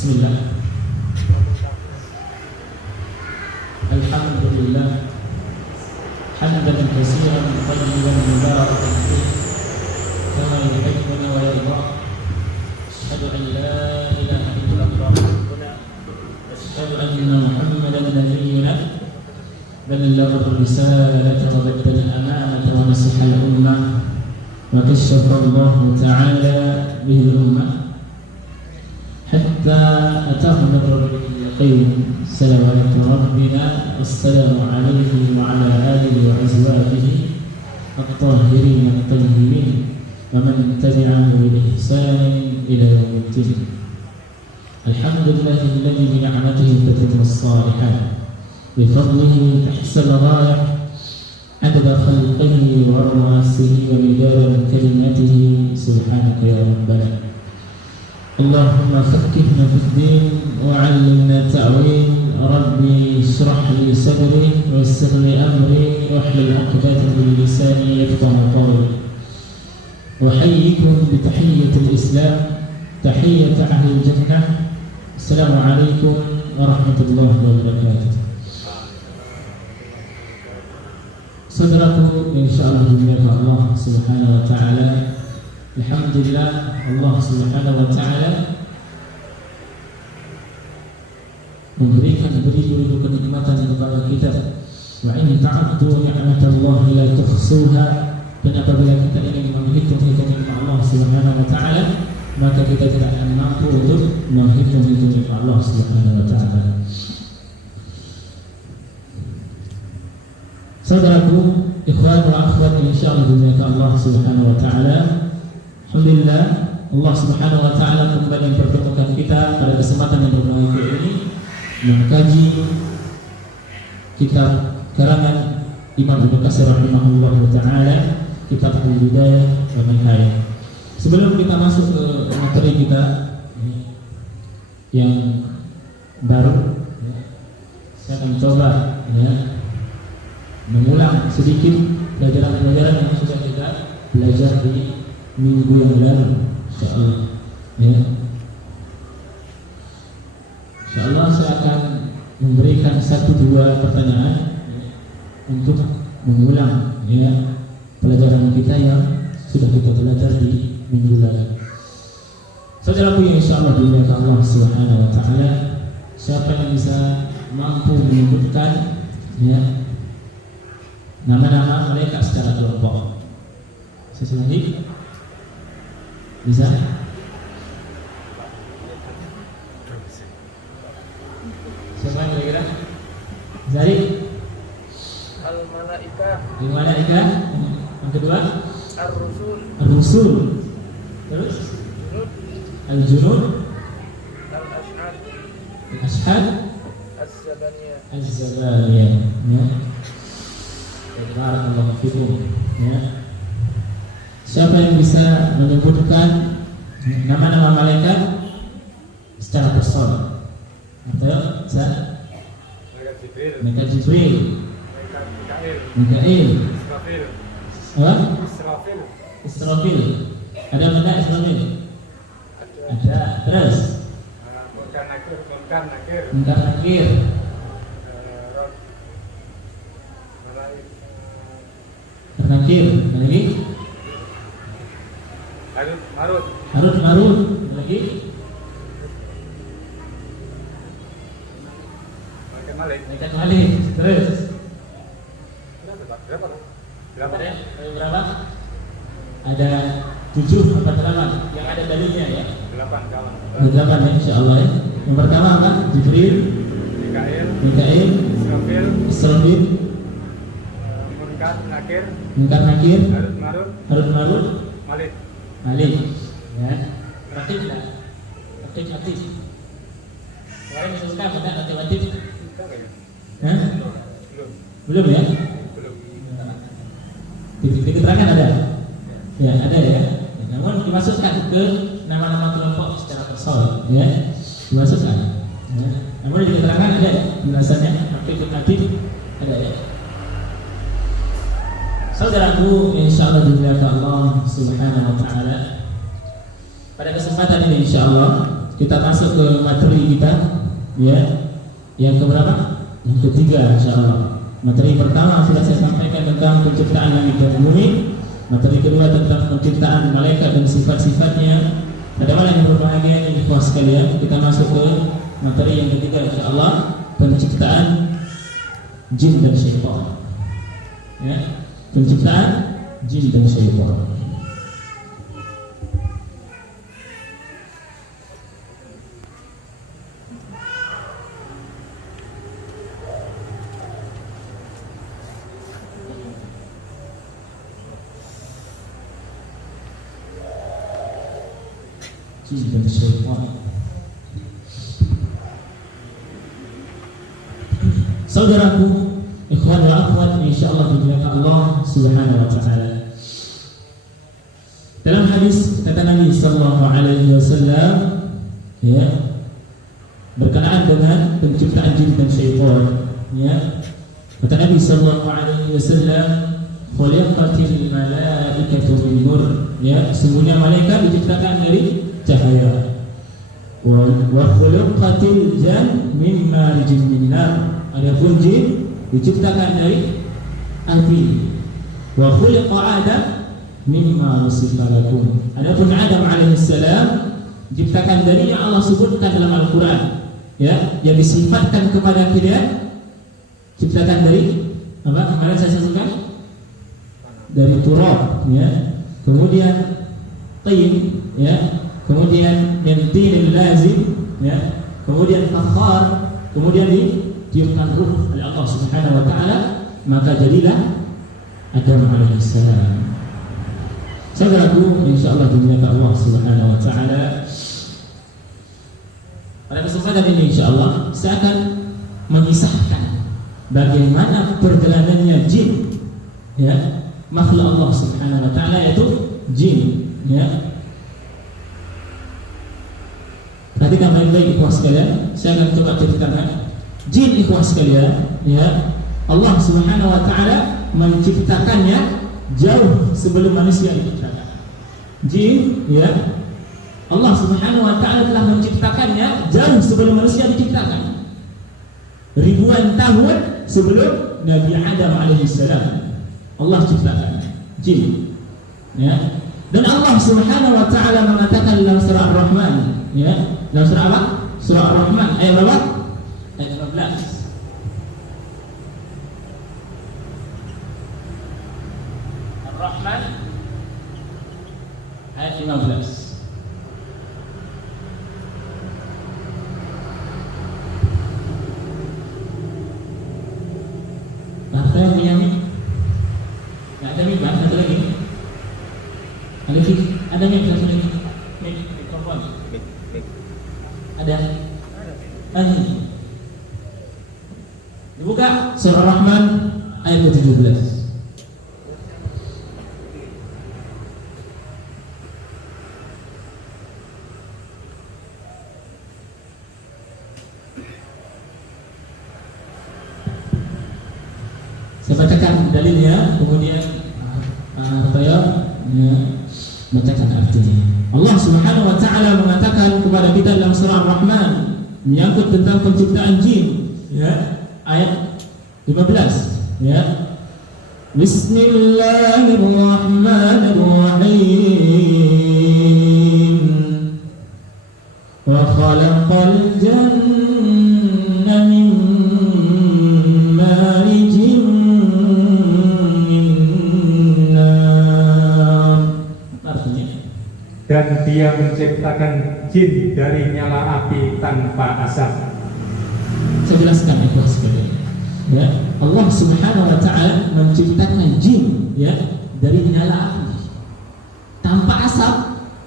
Bismillah. Alhamdulillah hamdan katsiran tayyiban mubarakan fih kama yuhibbuna wa yarda. Asyhadu an la ilaha illallah wa asyhadu anna Muhammadan nabiyyuna ballagha ar-risalata wa adda al-amanata wa nasiha al-ummah wa kashafa Allah ta'ala bihi al-ummah حتى أتاهم اليقين صلوات ربنا والسلام عليه وعلى آله وأزواجه الطاهرين الطيبين ومن تبعه بإحسان إلى يوم الدين. الحمد لله الذي بنعمته تتم الصالحات بفضله تحصل الغاية عدد خلقه ورواسه ومداد كلمته سبحانك يا ربنا. اللهم فقهنا في الدين وعلمنا التأويل. ربي اشرح لي صدري ويسر لي أمري واحلل عقدة من لساني يفقهوا قولي. أحييكم بتحية الإسلام تحية أهل الجنة. السلام عليكم ورحمة الله وبركاته. Saudaraku, insyaallah dimuliakan Allah Subhanahu wa taala. Alhamdulillah, Allah Subhanahu wa ta'ala memberikan beribu-ribu kenikmatan kepada kita. Wa in ta'uddu ni'matallahi la tuhsuha. Dan apabila kita ingin menghitung nikmat Allah Subhanahu wa ta'ala, maka kita tidak akan mampu untuk menghitung nikmat Allah Subhanahu wa ta'ala. Saudaraku, ikhwan wa akhwat, insyaallah dimuliakan Allah Subhanahu wa ta'ala. Alhamdulillah, Allah Subhanahu wa ta'ala kembali mempertemukan kita pada kesempatan yang berbahagia ini mengkaji kitab karangan Imam Ibnu Katsir rahimahullah ta'ala, kitab Al-Bidayah wa Nihayah. Sebelum kita masuk ke materi kita yang baru, saya akan coba mengulang sedikit pelajaran-pelajaran yang sudah kita belajar di minggu yang lalu, insyaallah. Insyaallah saya akan memberikan 1-2 pertanyaan untuk mengulang pelajaran kita yang sudah kita belajar di minggu lalu. Saudaraku yang insyaallah dimuliakan Allah Subhanahu wa taala, siapa yang bisa mampu menyebutkan nama-nama mereka secara kelompok? Sesuai bisa? Siapa yang kira-kira? Zari? Al-Malaikah. Al-Malaikah. Yang kedua? Ar-Rusul. Ar-Rusul. Terus? Al-Junud. Al-Ash'ad. Al-Ash'ad. Az-Zabaniyah. Az-Zabaniyah. Barakallahu fikum. Siapa yang bisa menyebutkan nama-nama malaikat secara personal? Atau malaikat Jibril, Mikail, Israfil. Ada benda Israfil? Ada. Terus? Munkar Nakir. Nakir. Lagi? Harut. Lagi? Malaikat Malik. Terus? Berapa? Ada 7 atau 8 yang ada dalilnya ya? 8 ya, insyaallah ya. Yang pertama apa? Jibril, Mikail, Israfil, Munkar Nakir, Harut Marut, Malik. Ya. Ratib lah. Ratib. Kemarin disebutkan ada ratib. Belum ya? Di keterangan ada? Ya, ada ya. Namun dimasukkan ke nama-nama kelompok secara personal, ya. Dimasukkan. Ya. Namun di keterangan ada penjelasannya, ratib ada ya. Saudaraku, insyaallah dimuliakan Allah Subhanahu wa taala. Pada kesempatan ini insyaallah kita masuk ke materi kita, ya. Yang keberapa? Yang ketiga, insyaallah. Materi pertama sudah saya sampaikan tentang penciptaan langit dan bumi. Materi kedua tentang penciptaan malaikat dan sifat-sifatnya. Pada malam yang berbahagia ini sekalian, kita masuk ke materi yang ketiga, insyaallah, penciptaan jin dan syaitan. Ya, penciptaan jin dan syaitan. Jin dan syaitan. Saudaraku, ikhwan wa akhwat, insyaallah dimuliakan Allah Subhanahu wa taala. Dalam hadis kata Nabi sallallahu alaihi wasallam, ya, berkenaan dengan penciptaan jin dan syaitan, ya. Kata Nabi sallallahu alaihi wasallam, khuliqatil malaikatu min nur, ya, sesungguhnya malaikat diciptakan dari cahaya. Wa khuliqatil jan min marijin min nar, adapun jin diciptakan dari api. Wa khuliqa Adam mimma wasifa lakum, adapun Adam alaihissalam diciptakan dari yang Allah sebutkan dalam Al-Quran, ya, yang disifatkan kepada kita, ciptakan dari apa? Kemarin saya sebutkan dari turab, ya, kemudian tin, ya, kemudian tinil lazim, ya, kemudian fakhar, kemudian ditiupkan ruh oleh Allah Subhanahu wa taala, maka jadilah Adam alaihissalam. Saudaraku, insyaallah dimuliakan Allah Subhanahu wa taala. Pada kesempatan ini insyaallah saya akan mengisahkan bagaimana perjalanannya jin, ya, makhluk Allah Subhanahu wa taala, yaitu jin, ya. Perhatikan baik-baik ikhwah sekalian, saya akan coba ceritakan jin ikhwah sekalian, ya. Allah Subhanahu wa taala menciptakannya jauh sebelum manusia diciptakan. Jin, ya, Allah Subhanahu wa taala telah menciptakannya jauh sebelum manusia diciptakan. Ribuan tahun sebelum Nabi Adam alaihissalam Allah ciptakan jin, ya. Dan Allah Subhanahu wa taala mengatakan dalam surah Ar-Rahman, ya, dalam surah apa? Surah Ar-Rahman ayat berapa? Ayat 15. Ar-Rahman ayat 15. Bahasa yang punya mic? Nggak ada mic, Bang, satu lagi. Ada mic, satu lagi. Mikrofon. Ada. Dibuka surah Ar-Rahman ayat ke-17. Saya bacakan dalilnya, kemudian saya bacakan artinya. Allah Subhanahu wa taala mengatakan kepada kita dalam surah Ar-Rahman menyangkut tentang penciptaan jin, ya, ayat 15, ya. Bismillahirrahmanirrahim. Wa khalaqal janna min marijin min nar. Artinya, dan dia menciptakan jin dari nyala api tanpa asap. Saya jelaskan itu sekalian, ya. Allah Subhanahu wa taala menciptakan jin, ya, dari nyala api tanpa asap.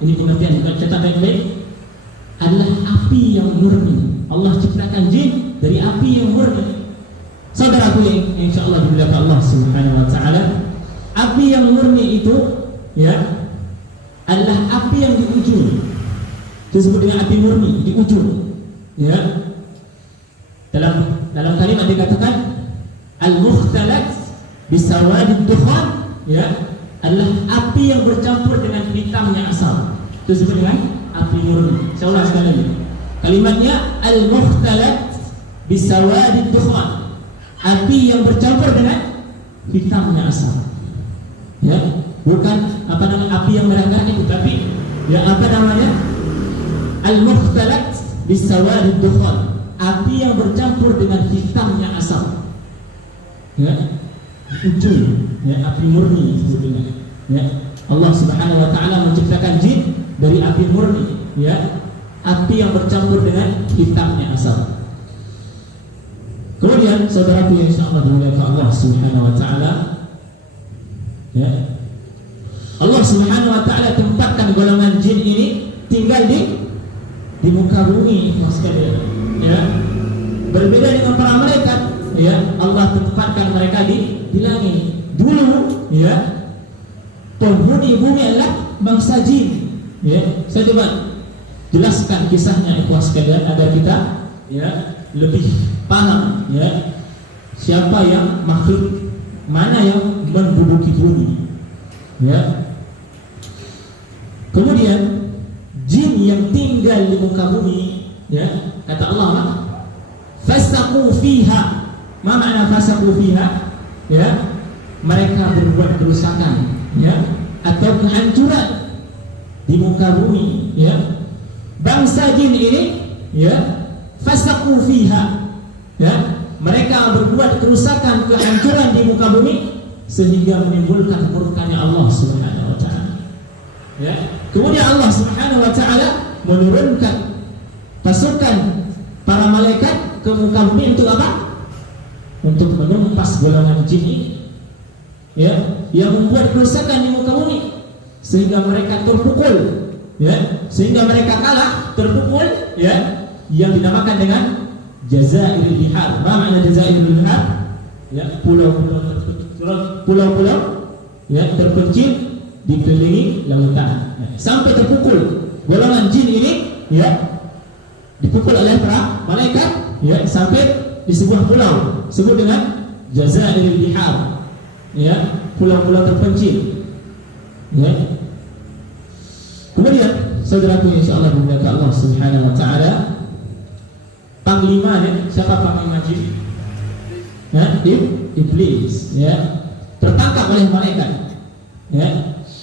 Ini pengertian, bukan catat baik-baik, adalah api yang murni. Allah ciptakan jin dari api yang murni. Saudaraku yang insyaallah dimuliakan Allah Subhanahu wa taala, api yang murni itu, ya, adalah api yang di ujung. Disebut dengan api murni di ujung, ya. Dalam kalimat dikatakan al-mukhtalat bisawadid dukhan, ya, adalah api yang bercampur dengan hitamnya asap. Itu disebut dengan api murni. Saya ulang sekali lagi. Kalimatnya al-mukhtalat bisawadid dukhan, api yang bercampur dengan hitamnya asap. Ya, bukan api yang merah-merah itu, tapi ya al-mukhtalat bisawadid dukhan, api yang bercampur dengan hitamnya asap. Ya, ujung, ya, api murni sebetulnya. Ya, Allah Subhanahu wa taala menciptakan jin dari api murni, ya, api yang bercampur dengan hitamnya asap. Kemudian saudaraku yang insyaallah dimuliakan Allah Subhanahu wa taala, ya, Allah Subhanahu wa taala tempatkan golongan jin ini tinggal di muka bumi, sekalian. Ya, berbeda dengan para malaikat, ya, Allah tempatkan mereka di langit. Dulu, ya, penghuni bumi adalah bangsa jin. Ya, saya coba jelaskan kisahnya ikhwah sekalian agar kita, ya, lebih paham, ya, siapa yang makhluk mana yang menduduki bumi. Ya. Kemudian jin yang tinggal di muka bumi, ya, kata Allah, fasaqu fiha. Ma makna fasaqu fiha? Ya, mereka berbuat kerusakan, ya, atau kehancuran di muka bumi, ya. Bangsa jin ini, ya, fasaqu fiha, ya, mereka berbuat kerusakan, kehancuran di muka bumi sehingga menimbulkan murkanya Allah Subhanahu wa taala. Ya, kemudian Allah Subhanahu wa taala menurunkan pasukan para malaikat ke muka bumi untuk apa? Untuk menumpas golongan jin ini, ya, yang membuat kerusakan di muka bumi sehingga mereka terpukul, ya, sehingga mereka kalah, terpukul, ya, yang dinamakan dengan Jazairul Bihar. Apa makna Jazairul Bihar? Ya, pulau-pulau, ya, terpencil dikelilingi lautan, ya, sampai terpukul golongan jin ini, ya, dipukul oleh para malaikat, ya, sampai di sebuah pulau disebut dengan Jazairul Bihar, ya, pulau-pulau terpencil, ya. Kemudian saudaraku insyaallah dimuliakan Allah Subhanahu wa taala, panglimanya siapa panglima jin? Ya, iblis, ya, tertangkap oleh malaikat, ya,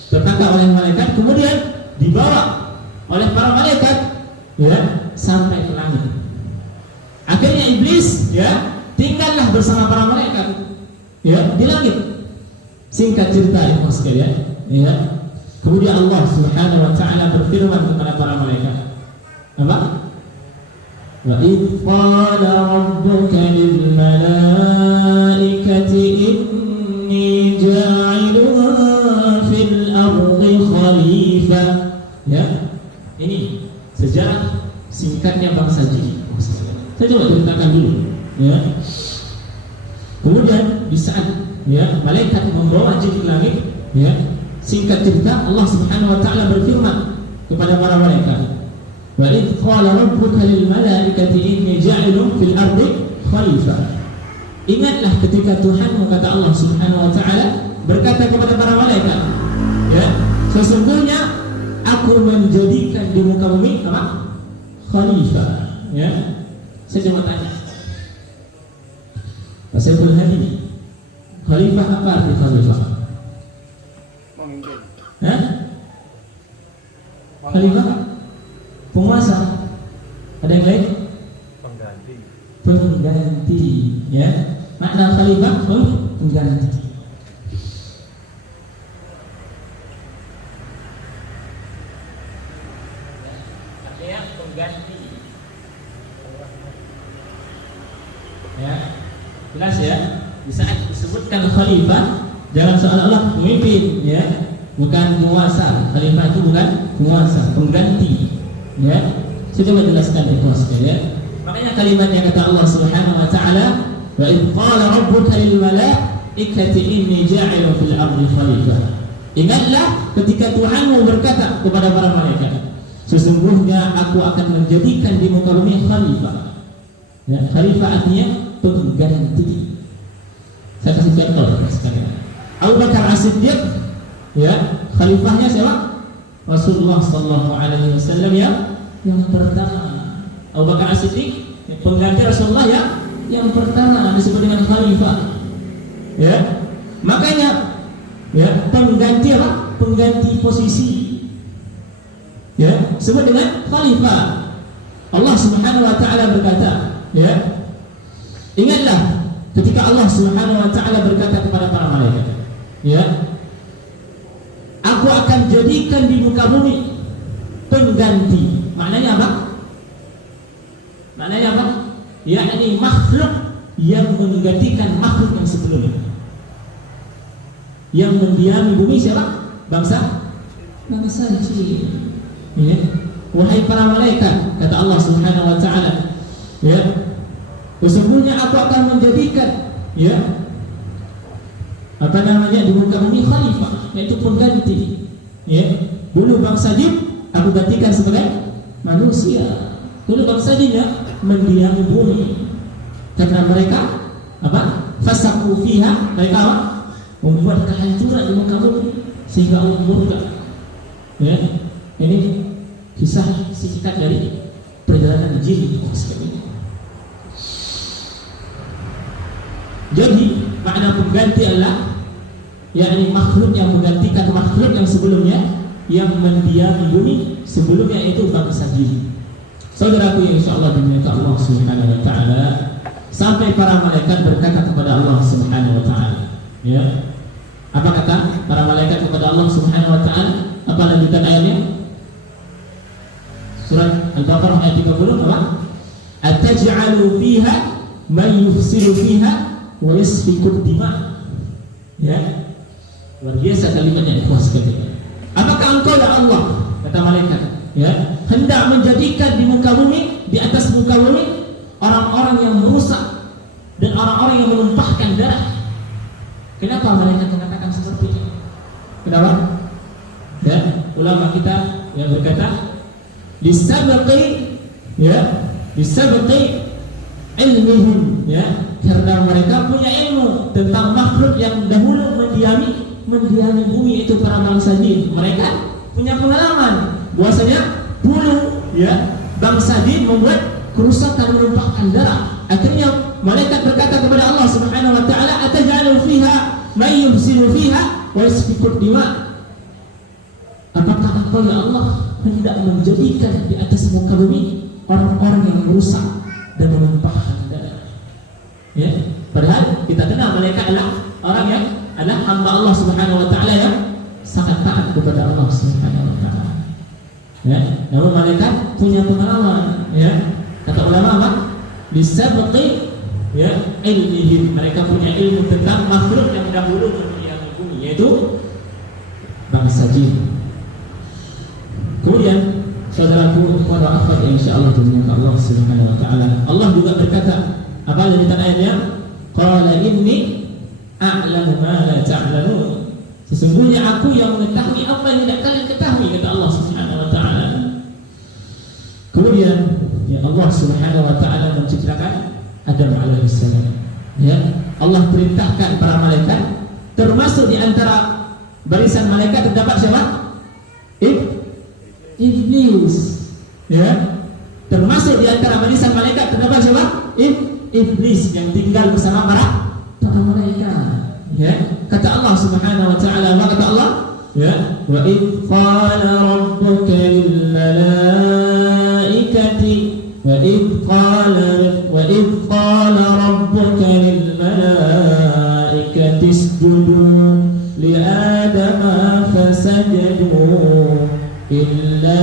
tertangkap oleh malaikat, kemudian dibawa oleh para malaikat, ya, sampai ke langit. Akhirnya iblis, ya, tinggallah bersama para malaikat, ya, di langit. Singkat cerita ikhwan sekalian, ya. Kemudian Allah Subhanahu wa taala berfirman kepada para malaikat. Apa? Wa idh qala rabbuka lil malaikati inni ja'ilun fil ardi khalifah. Ya. Ini sejarah singkatnya bangsa jin. Saya coba ceritakan dulu, ya. Kemudian di saat, ya, malaikat membawa jin ke langit, ya, singkat cerita Allah Subhanahu wa taala berfirman kepada para malaikat, wa idh qala rabbuka lil malaikati inni ja'ilun fil ardi khalifah. Ingatlah ketika Tuhan, kata Allah Subhanahu wa taala, berkata kepada para malaikat, ya, sesungguhnya aku menjadikan di muka bumi apa? Khalifah, ya. Saya cuma tanya, Pak Saiful Hadi, khalifah apa arti khalifah? Pemimpin. Hah? Khalifah? Penguasa. Ada yang lain? Pengganti. Pengganti, ya. Makna khalifah pengganti. Artinya pengganti. Ya, jelas ya. Di saat disebutkan khalifah, jangan seolah-olah pemimpin, ya, bukan penguasa. Khalifah itu bukan penguasa, pengganti, ya. Saya coba jelaskan ikhwan sekalian. Makanya kalimatnya kata Allah Subhanahu wa taala, wa idh qala rabbuka lil malaikati inni ja'ilun fil ardi khalifah. Ingatlah ketika Tuhanmu berkata kepada para malaikat, sesungguhnya aku akan menjadikan di muka bumi khalifah. Ya, khalifah artinya pengganti. Saya kasih contoh sekalian. Abu Bakar As-Siddiq, ya, khalifahnya siapa? Rasulullah sallallahu alaihi wasallam yang pertama. Abu Bakar As-Siddiq pengganti Rasulullah yang pertama disebut dengan khalifah. Ya. Makanya ya, pengganti apa? Pengganti posisi. Ya, disebut dengan khalifah. Allah Subhanahu wa taala berkata, ya. Ingatlah ketika Allah Subhanahu wa taala berkata kepada para malaikat, ya. Aku akan jadikan di muka bumi pengganti. Maknanya apa? Maknanya apa? Yakni makhluk yang menggantikan makhluk yang sebelumnya. Yang mendiami bumi siapa? Bangsa jin. Ya. Wahai para malaikat, kata Allah Subhanahu wa taala, ya. Sesungguhnya aku akan menjadikan, ya, di muka bumi khalifah, yaitu pengganti. Ya. Dulu bangsa jin aku gantikan sebagai manusia. Dulu bangsa jin ya mendiami bumi karena mereka apa? Fasaku fiha, mereka apa? Membuat kehancuran di muka bumi sehingga Allah murka. Ya, ini kisah singkat dari perjalanan jin sekali. Jadi makna pengganti adalah yakni makhluk yang menggantikan makhluk yang sebelumnya yang mendiami bumi sebelumnya, itu bangsa jin. Saudaraku yang insyaallah dimuliakan Allah Subhanahu wa taala, sampai para malaikat berkata kepada Allah Subhanahu wa taala, ya. Apa kata para malaikat kepada Allah Subhanahu wa taala? Apa lanjutan ayatnya? Surat Al-Baqarah ayat 30 apa? Ataj'alu fiha man yufsidu fiha wa yasfiku dima. Ya. Luar biasa kalimatnya, ikhwas sekalian. Apakah engkau ya Allah, kata malaikat, ya, hendak menjadikan di muka bumi, di atas muka bumi orang-orang yang merusak dan orang-orang yang menumpahkan darah? Kenapa malaikat mengatakan seperti itu? Kenapa? Ya, ulama kita yang berkata disabaqi, ya, disabaqi ilmihim, ya, karena mereka punya ilmu tentang makhluk yang dahulu mendiami bumi, itu para bangsa jin. Mereka punya pengalaman bahwasanya dulu, ya, bangsa jin membuat kerusakan, menumpahkan darah. Akhirnya malaikat berkata kepada Allah Subhanahu wa taala, ataj'alu fiha may yufsidu fiha wa yasfiku dima. Apakah engkau ya Allah hendak menjadikan di atas muka bumi orang-orang yang merusak dan menumpahkan darah? Ya, padahal kita kenal malaikat adalah orang yang adalah hamba Allah Subhanahu wa taala yang sangat taat kepada Allah Subhanahu wa taala. Ya, namun malaikat punya pengalaman, ya. Kata ulama apa? Disabqi, ya, ilmihim, mereka punya ilmu tentang makhluk yang dahulu mendiami bumi, yaitu bangsa jin. Kemudian saudaraku wa akhwat insyaallah dimuliakan Allah Subhanahu wa taala, Allah juga berkata, apa lanjutan ayatnya? Qala inni a'lamu ma la ta'lamun. Sesungguhnya aku yang mengetahui apa yang tidak kalian ketahui, kata Allah Subhanahu wa taala. Kemudian ya, Allah Subhanahu wa taala menciptakan Adam alaihissalam. Ya, Allah perintahkan para malaikat, termasuk di antara barisan malaikat terdapat siapa? Iblis. Ya, termasuk di antara barisan malaikat terdapat siapa? Iblis yang tinggal bersama para malaikat. Ya, kata Allah Subhanahu wa taala, kata Allah, ya, wa id qala rabbuka lil malaikati wa id qala rabbuka lil malaikati isjudu li adama fasajadu illa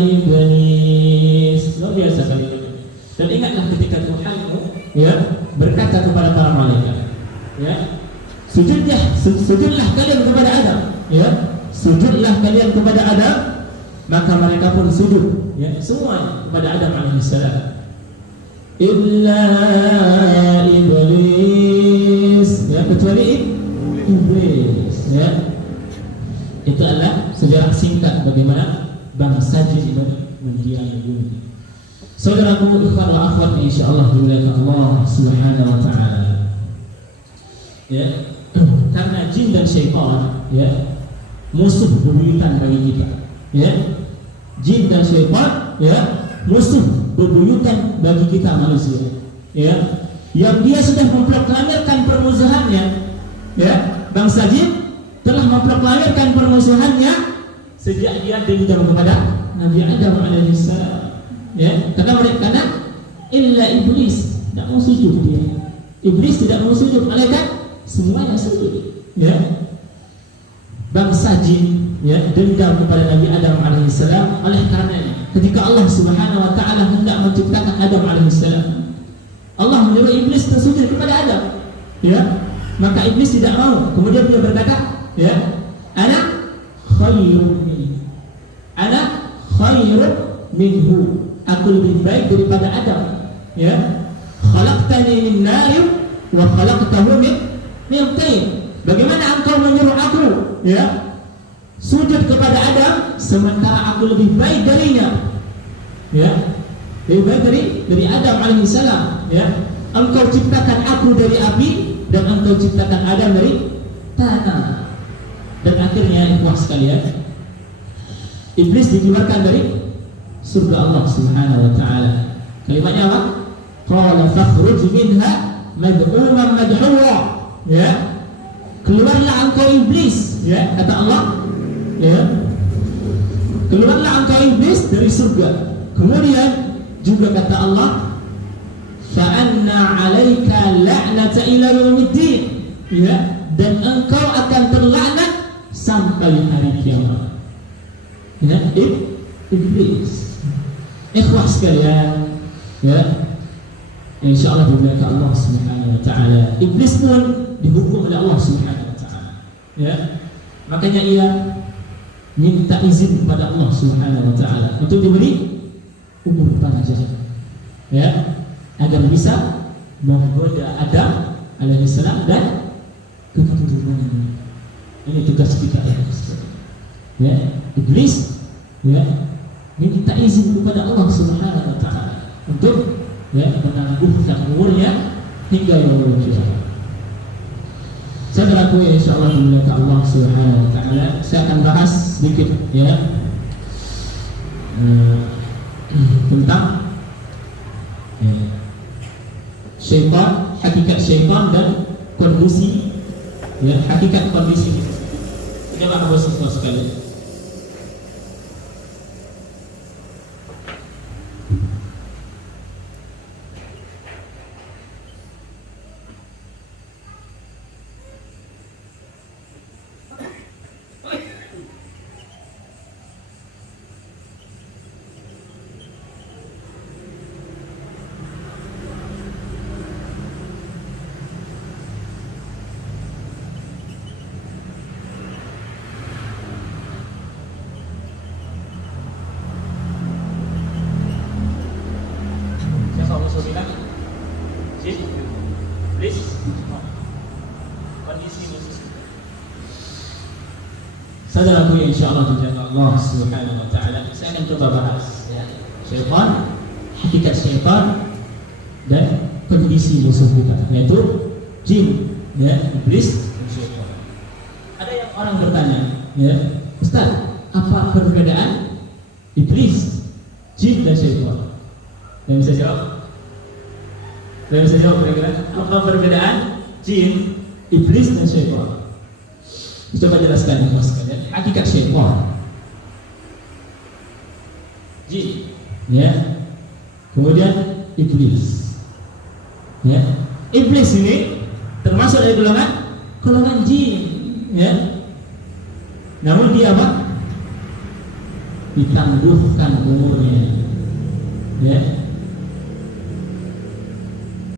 iblis. Luar biasa kali ini. Dan ingatlah ketika Tuhanmu, ya, berkata kepada para malaikat, ya, sujudlah kalian kepada Adam, ya, sujudlah kalian kepada Adam. Maka mereka pun sujud, ya, semua kepada Adam alaihissalam. Illa iblis, ya, kecuali iblis, ya. Itu adalah sejarah singkat bagaimana bangsa jin mendiami bumi. Saudaraku ikhwan wa akhwat insyaallah dimuliakan Allah Subhanahu wa taala. Ya, karena jin dan syaitan, ya, musuh bebuyutan bagi kita. Ya, jin dan syaitan, ya, musuh bebuyutan bagi kita manusia, ya, yang dia sudah memproklamirkan permusuhannya, ya, bangsa jin telah memproklamirkan permusuhannya sejak dia dendam kepada Nabi Adam alaihissalam, ya, karena illa iblis tidak mau sujud dia, iblis tidak mau sujud, malaikat semuanya sujud, ya, bangsa jin, ya, dendam kepada Nabi Adam alaihissalam. Oleh karenanya ketika Allah Subhanahu wa taala hendak menciptakan Adam alaihissalam, Allah menyuruh iblis bersujud kepada Adam, ya, maka iblis tidak mau. Kemudian dia berkata, ya, ana khairun minhu, aku lebih baik daripada Adam, ya, khalaqtani min narin wa khalaqtahu min tin. Bagaimana engkau menyuruh aku, ya, sujud kepada Adam sementara aku lebih baik darinya, ya, lebih baik dari Adam alaihissalam, ya. Engkau ciptakan aku dari api dan engkau ciptakan Adam dari tanah. Dan akhirnya ikhwah sekalian, iblis dikeluarkan dari surga Allah Subhanahu wa taala. Kalimatnya apa? Qala fakhruj minha mad'uman mad'uwa, ya, keluarlah engkau iblis, ya, kata Allah, ya, keluarlah engkau iblis dari surga. Kemudian juga kata Allah, fa'anna 'alaika la'nata ila yaumiddin, ya, dan engkau akan terlaknat sampai hari kiamat, ya, iblis. Ikhwah sekalian, ya, insyaallah dimuliakan Allah Subhanahu wa taala, iblis pun dihukum oleh Allah Subhanahu wa taala, ya, makanya ia minta izin kepada Allah Subhanahu wa taala untuk diberi umur panjang, ya, agar bisa menggoda Adam alaihissalam dan keturunannya. Ini tugas kita, ya, iblis, ya, minta izin kepada Allah Subhanahu wa taala untuk, ya, menangguhkan umurnya hingga yaumul qiyamah. Saudaraku, insyaallah dimuliakan Allah Subhanahu wa taala, saya akan bahas sedikit, ya, tentang, ya, syaitan, hakikat syaitan dan kondisi, ya, hakikat kondisi. Ini apa semua sekali. Saudaraku yang insyaallah dijaga Allah Subhanahu wa taala, saya akan coba bahas, ya, syaitan, hakikat syaitan dan kondisi musuh kita, yaitu jin, ya, iblis dan syaitan. Ada yang orang bertanya, ya, Ustaz, apa perbedaan iblis, jin dan syaitan? Yang bisa jawab? Yang bisa jawab kira-kira apa perbedaan jin, iblis dan syaitan? Coba jelaskan mas sekalian. Hakikat syaitan, jin, ya, kemudian iblis, ya. Iblis ini termasuk dari golongan jin, ya. Namun dia apa? Ditangguhkan umurnya, ya.